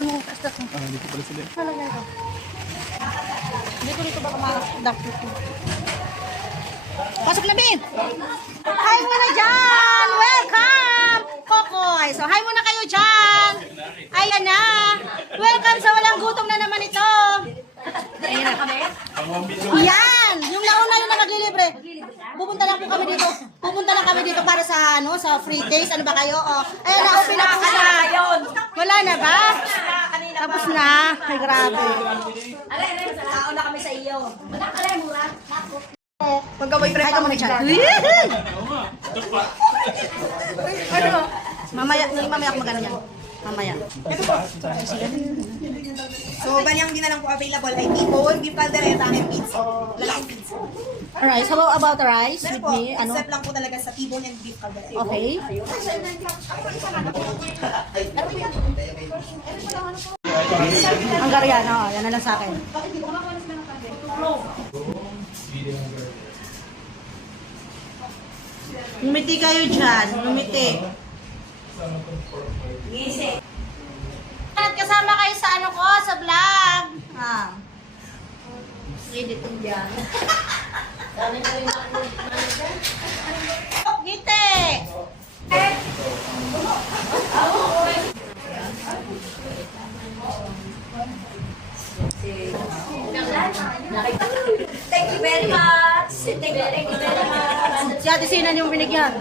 Ano, taas-taas mo. Dito pala sila. Talaga ito. Dito baka makakadakot mo. Pasok na, Bin! Hi muna dyan! Welcome! Kokoy! So, hi muna kayo dyan! Ayan na! Welcome sa walang gutom na naman ito! Ayan na. Yan! Yung nauna yung na maglilibre. Pupunta lang po kami dito. Pupunta lang kami dito para sa sa free days. Ano ba kayo? Oh. Ayan na, open na po na. Wala na ba? Tapos na. Ay, grabe. Nauna kami sa iyo. Mag-boyfriend ka muna dyan. Ano? Mamaya ako magano yan. Mamaya. So, banyang din na lang po available ay T-bone, beef caldereta, and pizza. Lalaking pizza. Alright, so about the rice Yes with po, me, ano? except lang po talaga sa T-bone and beef caldereta. Okay. Hungariano, yan na lang sa akin. Lumiti kayo dyan, lumiti. At kasama kayo sa ano ko, sa vlog. Ah. Edit ko dyan. Gite! Thank you very much. Thank you very much. Si Ate Sinan yung binigyan.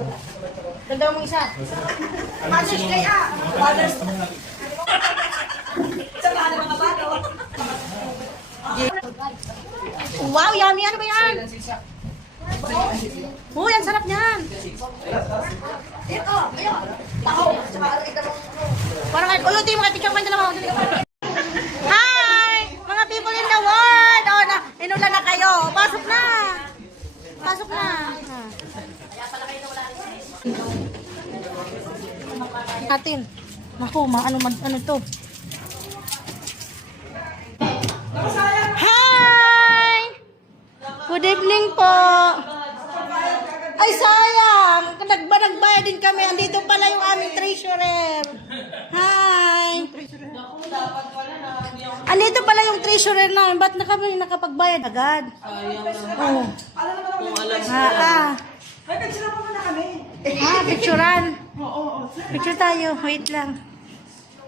Ganda mong isa. Mother's Day Mother's Day. Sa mga mga bato. Wow, yummy! Ano ba yan? Uy, ang sarap niyan. Ito, ayun. Taho. Parang kayo, uy, ito yung mga picture ko yung dalawa. Hi! Mga people in the world! Oh, inulan na kayo. Pasok na! Pasok na. Natin. Naku, ano to? Hi! Good evening po. Ay, sayang. Nagbayad din kami. Andito pala yung aming treasurer. Hi! Andito pala yung treasurer namin. Ba't na kami nakapagbayad agad? Oh. Ay, picture pa muna kami. Picturean. Picture tayo. Wait lang.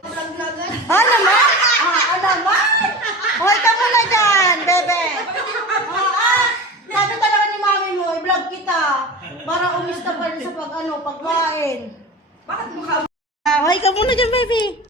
Naman? Naman? Hoy ka muna dyan, bebe. Sabi talaga ni mami mo, i-vlog kita. Para umista pa rin sa pagkain. Bakit mukha Hoy ka muna dyan, baby.